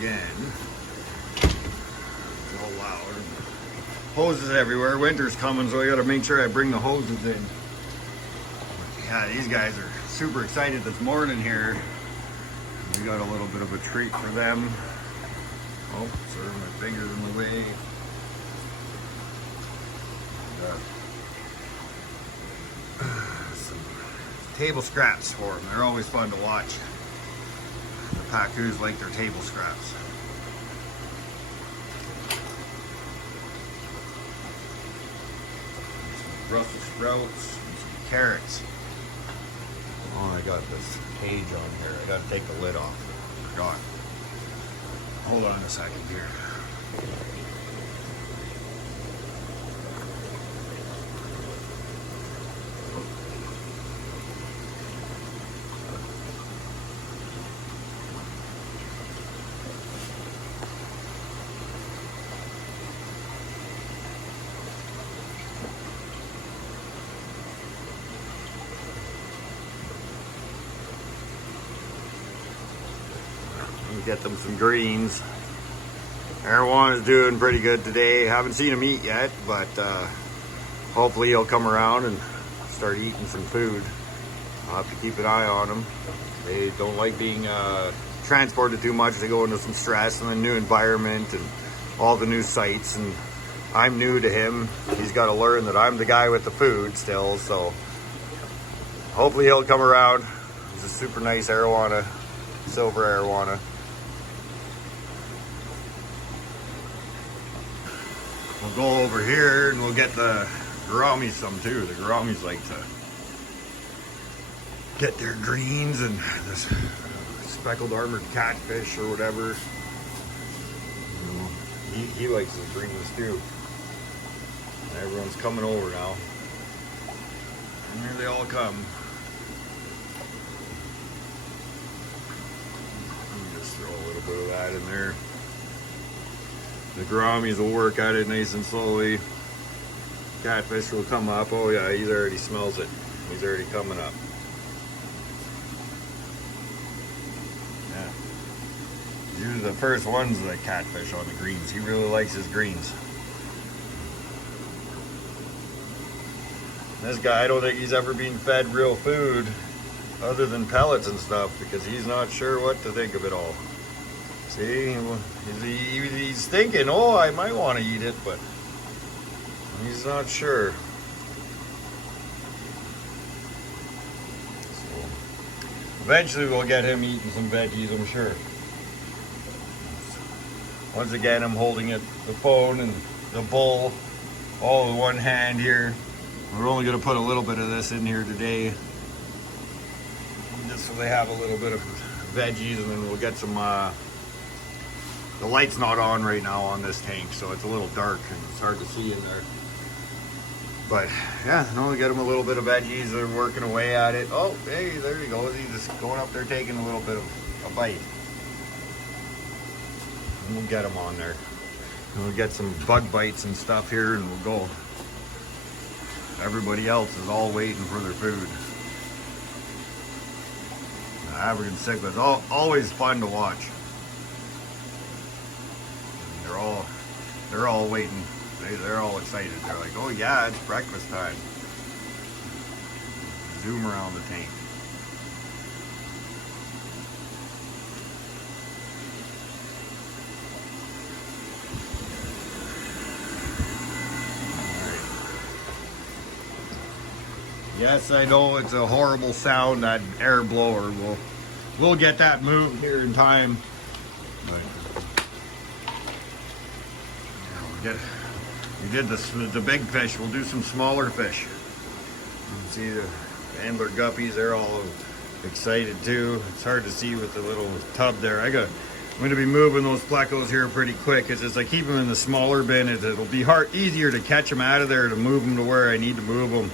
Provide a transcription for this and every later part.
again. It's all loud. Hoses everywhere. Winter's coming, so I gotta make sure I bring the hoses in. Yeah, these guys are super excited this morning here. We got a little bit of a treat for them. Oh, sorry, my finger's in the way. Some table scraps for them. They're always fun to watch. The Pacus like their table scraps. Some Brussels sprouts and some carrots. Oh, I got this cage on here. I gotta take the lid off. Forgot. Hold on a second here. Get them some greens. Erwan is doing pretty good today. Haven't seen him eat yet, but hopefully he'll come around and start eating some food. I'll have to keep an eye on them. They don't like being transported too much. They go into some stress and a new environment and all the new sights, and I'm new to him. He's got to learn that I'm the guy with the food still, so hopefully he'll come around. He's a super nice arowana, silver arowana. We'll go over here and we'll get the gouramis some too. The gouramis like to get their greens, and this speckled armored catfish or whatever. You know, he likes his greens too. And everyone's coming over now. And here they all come. Let me just throw a little bit of that in there. The gouramis will work at it nice and slowly. Catfish will come up. Oh yeah, he already smells it. He's already coming up. Yeah. He's usually the first ones that catfish on the greens. He really likes his greens. This guy, I don't think he's ever been fed real food other than pellets and stuff, because he's not sure what to think of it all. See, he's thinking, oh, I might want to eat it, but he's not sure. So eventually we'll get him eating some veggies, I'm sure. Once again, I'm holding it, the phone and the bowl, all in one hand here. We're only going to put a little bit of this in here today, just so they have a little bit of veggies, and then we'll get some the light's not on right now on this tank, so it's a little dark and it's hard to see in there. But yeah, no, we get him a little bit of veggies. They're working away at it. Oh, hey, there he goes. He's just going up there taking a little bit of a bite. And we'll get him on there. And we'll get some bug bites and stuff here, and we'll go. Everybody else is all waiting for their food. The African cichlids, always fun to watch. They're all waiting. They're all excited. They're like, oh yeah, it's breakfast time. Zoom around the tank. Yes, I know it's a horrible sound, that air blower. We'll get that moved here in time. But we did the big fish. We'll do some smaller fish. You can see the antler guppies. They're all excited too. It's hard to see with the little tub there. I'm going to be moving those plecos here pretty quick. It's just I keep them in the smaller bin. It'll be easier to catch them out of there, to move them to where I need to move them,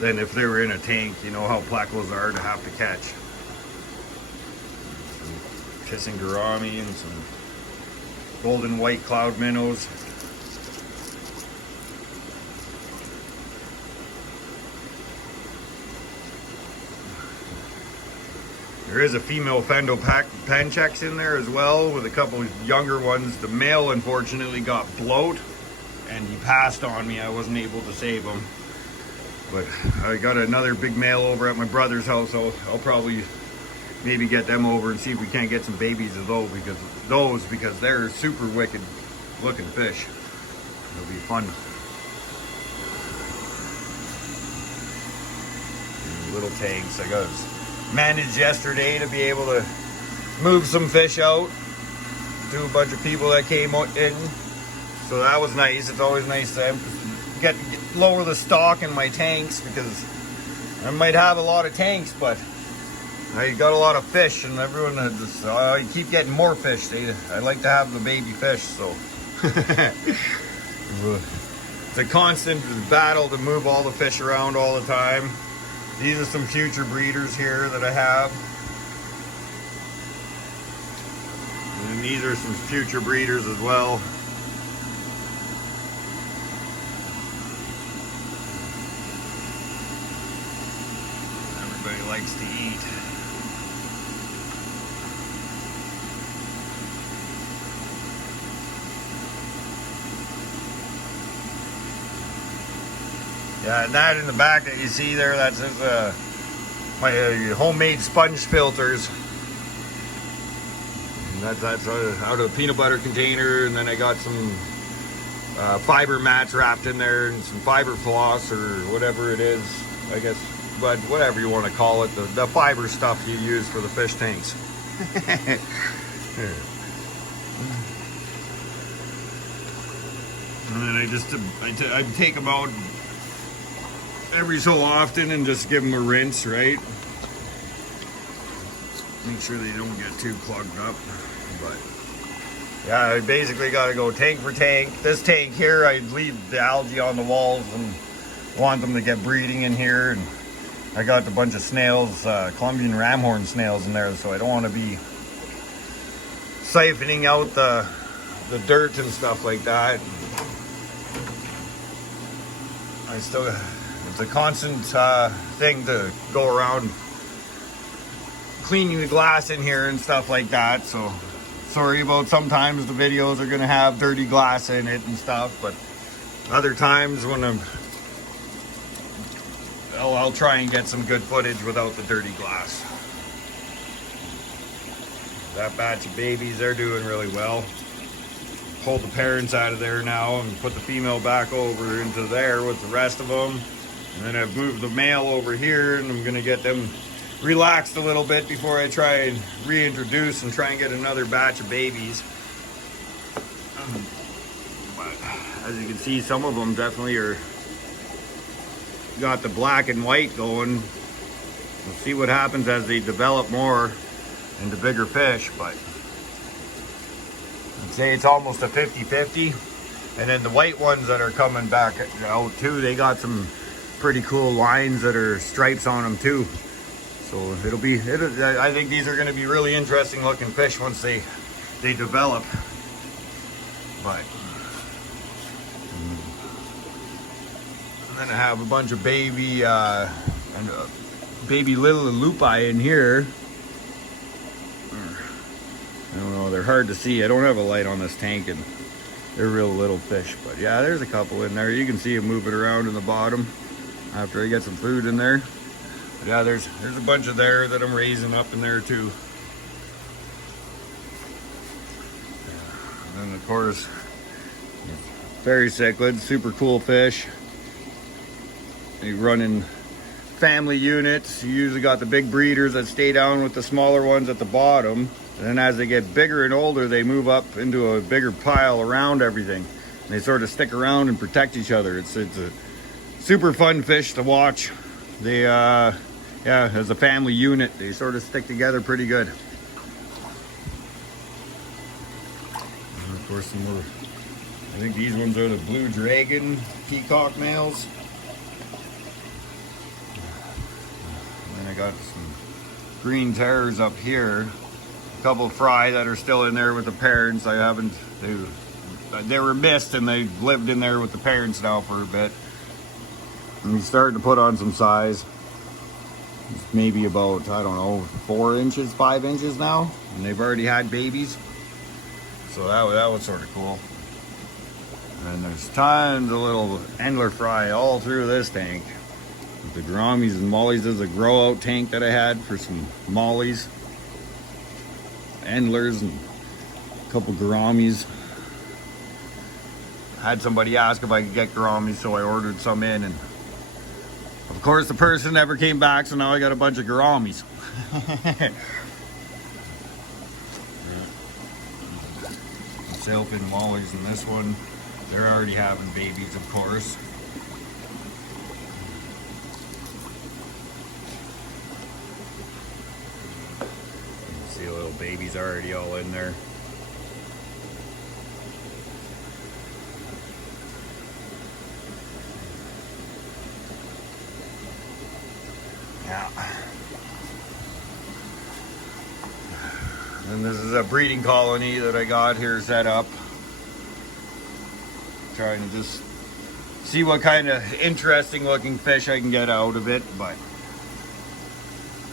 than if they were in a tank. You know how plecos are to have to catch. Some kissing gourami and some golden white cloud minnows. There is a female Fendo Panchex in there as well with a couple younger ones. The male unfortunately got bloat and he passed on me. I wasn't able to save him. But I got another big male over at my brother's house, so I'll probably maybe get them over and see if we can't get some babies of those because they're super wicked looking fish. It'll be fun. Little tanks. I got managed yesterday to be able to move some fish out to a bunch of people that came in, so that was nice. It's always nice to lower the stock in my tanks because I might have a lot of tanks, but I got a lot of fish, and everyone just I keep getting more fish. I like to have the baby fish, so it's a constant battle to move all the fish around all the time. These are some future breeders here that I have. And these are some future breeders as well. Everybody likes to eat. Yeah, and that in the back that you see there, that's my homemade sponge filters. And that's out of a peanut butter container, and then I got some fiber mats wrapped in there and some fiber floss or whatever it is, I guess, but whatever you want to call it, the fiber stuff you use for the fish tanks. And then I take them out every so often and just give them a rinse, right? Make sure they don't get too plugged up. But yeah, I basically got to go tank for tank. This tank here, I leave the algae on the walls and want them to get breeding in here. And I got a bunch of snails, Colombian ramhorn snails in there, so I don't want to be siphoning out the dirt and stuff like that. It's a constant thing to go around cleaning the glass in here and stuff like that. So sorry about sometimes the videos are gonna have dirty glass in it and stuff, but other times when I'll try and get some good footage without the dirty glass. That batch of babies, they're doing really well. Pulled the parents out of there now and put the female back over into there with the rest of them. And then I've moved the male over here, and I'm gonna get them relaxed a little bit before I try and reintroduce and try and get another batch of babies. But as you can see, some of them definitely got the black and white going. We'll see what happens as they develop more into bigger fish, but I'd say it's almost a 50-50. And then the white ones that are coming back out too, they got some pretty cool lines that are stripes on them too. So I think these are going to be really interesting looking fish once they develop. But and then I have a bunch of baby baby little lupi in here. I don't know, they're hard to see. I don't have a light on this tank, and they're real little fish. But yeah, there's a couple in there. You can see them moving around in the bottom after I get some food in there. But yeah, there's a bunch of there that I'm raising up in there too. And then of course, fairy cichlids, super cool fish. They run in family units. You usually got the big breeders that stay down with the smaller ones at the bottom. And then as they get bigger and older, they move up into a bigger pile around everything. And they sort of stick around and protect each other. It's a super fun fish to watch. They, yeah, as a family unit, they sort of stick together pretty good. And of course, some more, I think these ones are the blue dragon peacock males. And then I got some green terrors up here. A couple fry that are still in there with the parents. They were missed and they lived in there with the parents now for a bit. And he's starting to put on some size. maybe about, I don't know, 4 inches, 5 inches now, and they've already had babies. So that was sort of cool. And there's tons of little endler fry all through this tank. With the gouramis and mollies. There's a grow out tank that I had for some mollies, endlers, and a couple gouramis. Had somebody ask if I could get gouramis, so I ordered some in, and of course the person never came back, so now I got a bunch of gouramis. Sailfin mollies in this one. They're already having babies, of course. You can see little babies already all in there. Yeah. And this is a breeding colony that I got here set up. Trying to just see what kind of interesting looking fish I can get out of it, but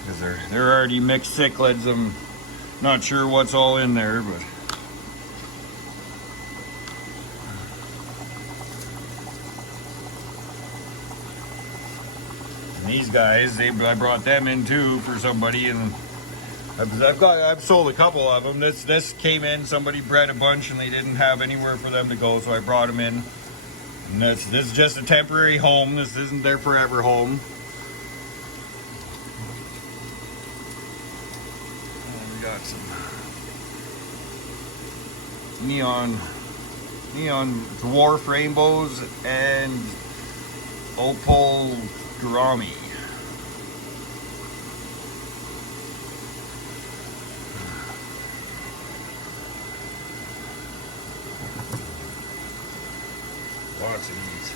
because they're already mixed cichlids, I'm not sure what's all in there, but and these guys, I brought them in too for somebody, and I've sold a couple of them. This came in, somebody bred a bunch and they didn't have anywhere for them to go, so I brought them in. And this is just a temporary home. This isn't their forever home. And we got some neon dwarf rainbows and opal gourami. Lots of these.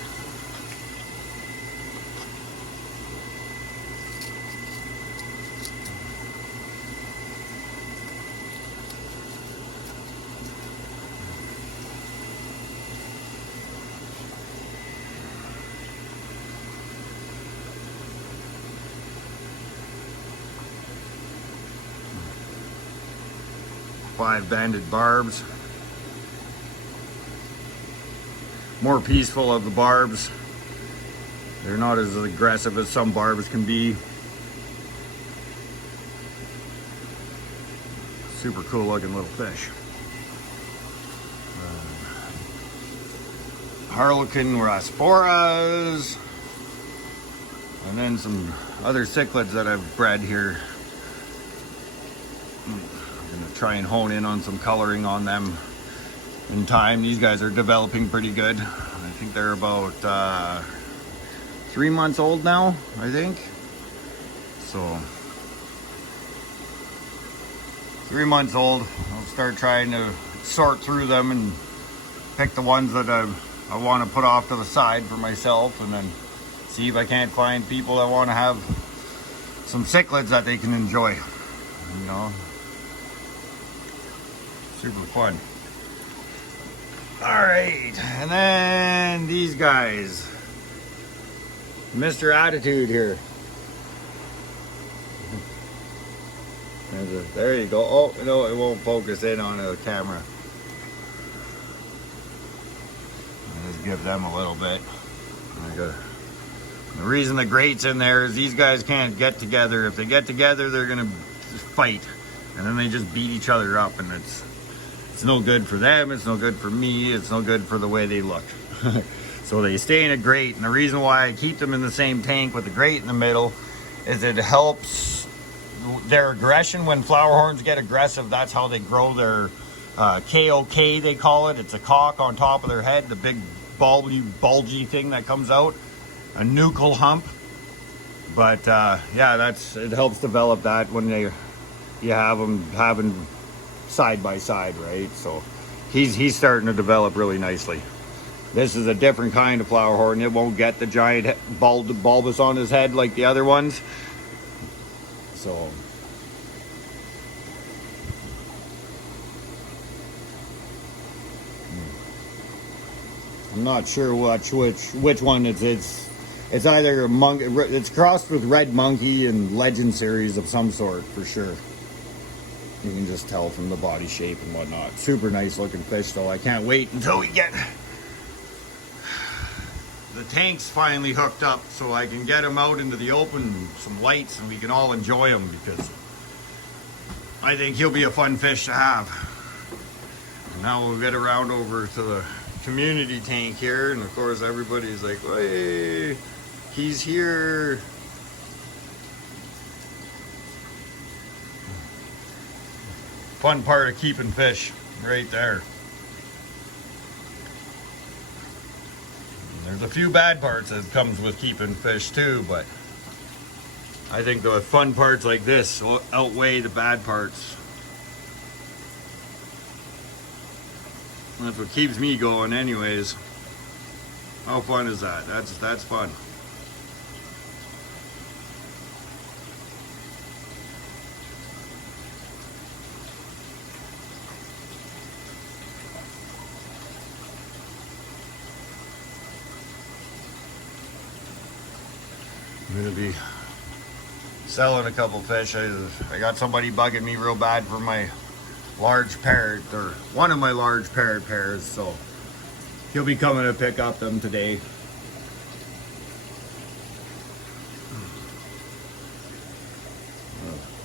Five banded barbs. More peaceful of the barbs. They're not as aggressive as some barbs can be. Super cool looking little fish. Harlequin rasporas. And then some other cichlids that I've bred here. I'm gonna try and hone in on some coloring on them in time. These guys are developing pretty good. I think they're about 3 months old now, I think. So 3 months old. I'll start trying to sort through them and pick the ones that I want to put off to the side for myself, and then see if I can't find people that want to have some cichlids that they can enjoy. You know, super fun. All right, and then these guys, Mr. Attitude here. There you go. Oh no, it won't focus in on the camera. I'll just give them a little bit. The reason the grate's in there is these guys can't get together. If they get together, they're gonna fight, and then they just beat each other up, and it's no good for them, it's no good for me, it's no good for the way they look. So they stay in a grate, and the reason why I keep them in the same tank with the grate in the middle is it helps their aggression. When flower horns get aggressive, that's how they grow their KOK, they call it. It's a cock on top of their head, the big bulgy thing that comes out, a nuchal hump. But yeah, it helps develop that when you have them having side by side, right? So he's starting to develop really nicely. This is a different kind of flower horn. It won't get the giant bulbous on his head like the other ones. So I'm not sure which one it's It's either a monk. It's crossed with red monkey and legend series of some sort for sure. You can just tell from the body shape and whatnot. Super nice looking fish though. I can't wait until we get the tanks finally hooked up so I can get them out into the open, some lights, and we can all enjoy them, because I think he'll be a fun fish to have. And now we'll get around over to the community tank here, and of course everybody's like, hey, he's here. Fun part of keeping fish right there. There's a few bad parts that comes with keeping fish too, but I think the fun parts like this outweigh the bad parts. That's what keeps me going anyways. How fun is that? That's fun. I'm gonna be selling a couple fish. I got somebody bugging me real bad for my large parrot, or one of my large parrot pairs, so he'll be coming to pick up them today.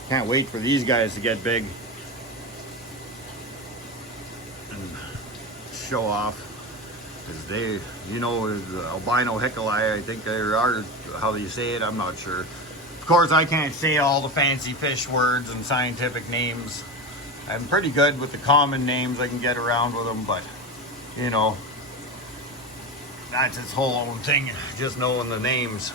Can't wait for these guys to get big and show off. Because they, you know, the albino hickali, I think they are, how do you say it? I'm not sure. Of course, I can't say all the fancy fish words and scientific names. I'm pretty good with the common names. I can get around with them, but, you know, that's its whole own thing, just knowing the names.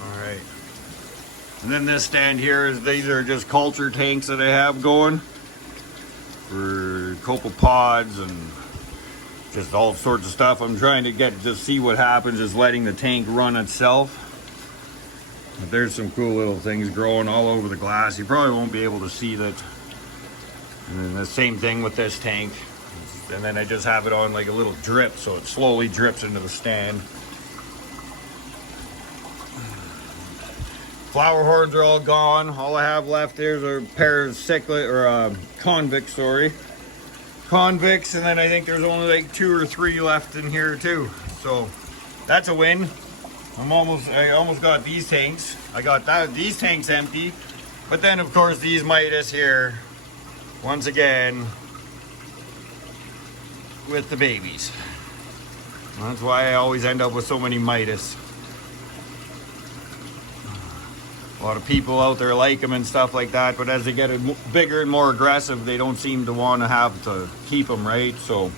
All right. And then this stand here these are just culture tanks that I have going for copepods and just all sorts of stuff. I'm trying to just see what happens is letting the tank run itself. But there's some cool little things growing all over the glass. You probably won't be able to see that. And then the same thing with this tank. And then I just have it on like a little drip, so it slowly drips into the stand. Flower horns are all gone. All I have left there's a pair of convicts, convicts, and then I think there's only like 2 or 3 left in here too. So that's a win. I almost got these tanks. I got these tanks empty, but then of course these Midas here, once again, with the babies. That's why I always end up with so many Midas. A lot of people out there like them and stuff like that, but as they get bigger and more aggressive, they don't seem to want to have to keep them, right? So,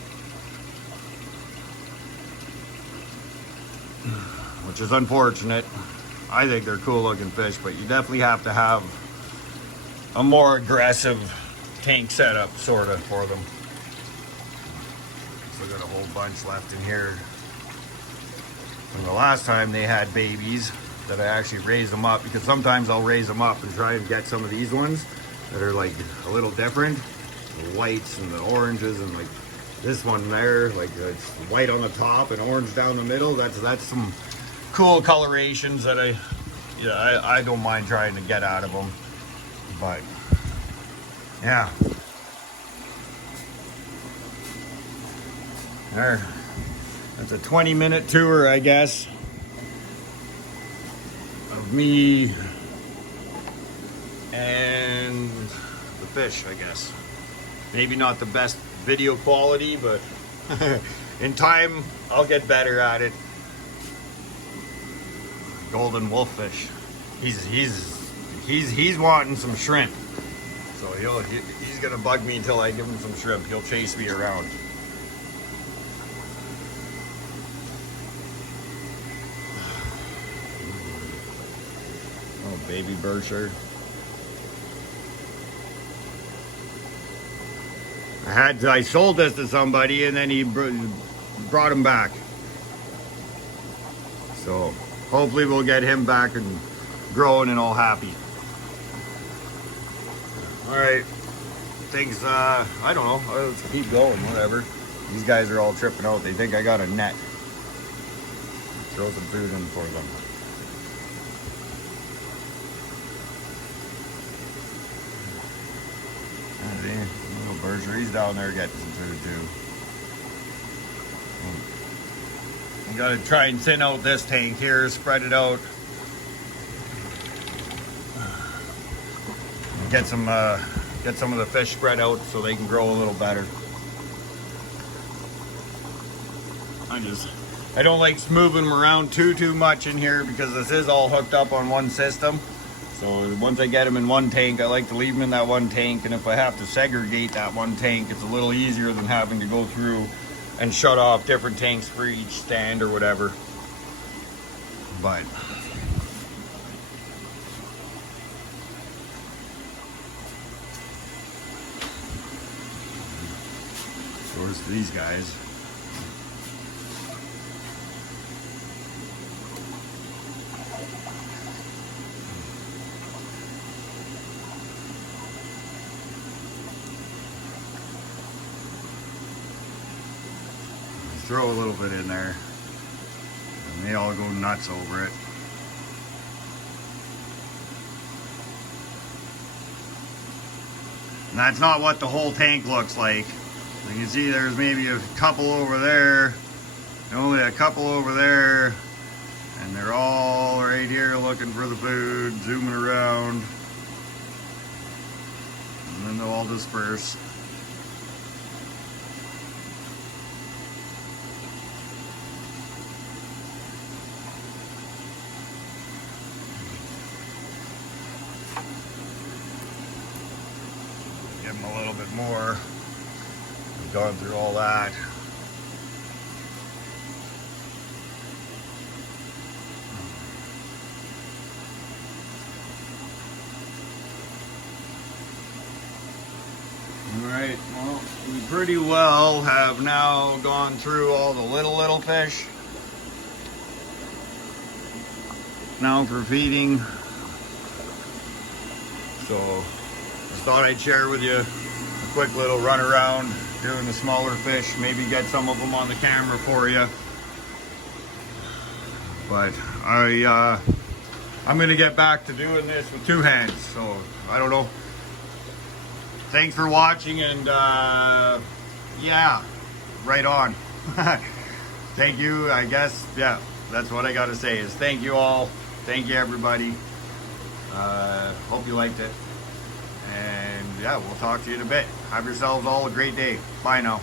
which is unfortunate. I think they're cool looking fish, but you definitely have to have a more aggressive tank setup, sort of, for them. Still got a whole bunch left in here from the last time they had babies that I actually raised them up, because sometimes I'll raise them up and try and get some of these ones that are like a little different, the whites and the oranges, and like this one there, like it's white on the top and orange down the middle. That's some cool colorations that I don't mind trying to get out of them. But yeah, there, that's a 20-minute tour, I guess, of me and the fish, I guess. Maybe not the best video quality, but in time I'll get better at it. Golden wolffish. He's wanting some shrimp. So he's gonna bug me until I give him some shrimp. He'll chase me around. Oh, baby bircher. I sold this to somebody and then he brought him back. So hopefully we'll get him back and growing and all happy. All right, thinks, I don't know, let's keep going, whatever. These guys are all tripping out. They think I got a net. Throw some food in for them. Little bergeries down there getting some food too. We gotta try and thin out this tank here, spread it out. Get some of the fish spread out so they can grow a little better. I don't like moving them around too much in here because this is all hooked up on one system. So once I get them in one tank, I like to leave them in that one tank. And if I have to segregate that one tank, it's a little easier than having to go through and shut off different tanks for each stand or whatever. But where's these guys? Throw a little bit in there and they all go nuts over it. And that's not what the whole tank looks like. You can see there's maybe a couple over there, and only a couple over there, and they're all right here looking for the food, zooming around, and then they'll all disperse. Give them a little bit more. We've gone through all that. Alright, well, we pretty well have now gone through all the little fish. Now for feeding. So, just thought I'd share with you a quick little run around doing the smaller fish, maybe get some of them on the camera for you. But I'm gonna get back to doing this with two hands, so I don't know. Thanks for watching, and yeah, right on. Thank you, I guess. Yeah, that's what I gotta say is thank you all. Thank you, everybody. Hope you liked it. And yeah, we'll talk to you in a bit. Have yourselves all a great day. Bye now.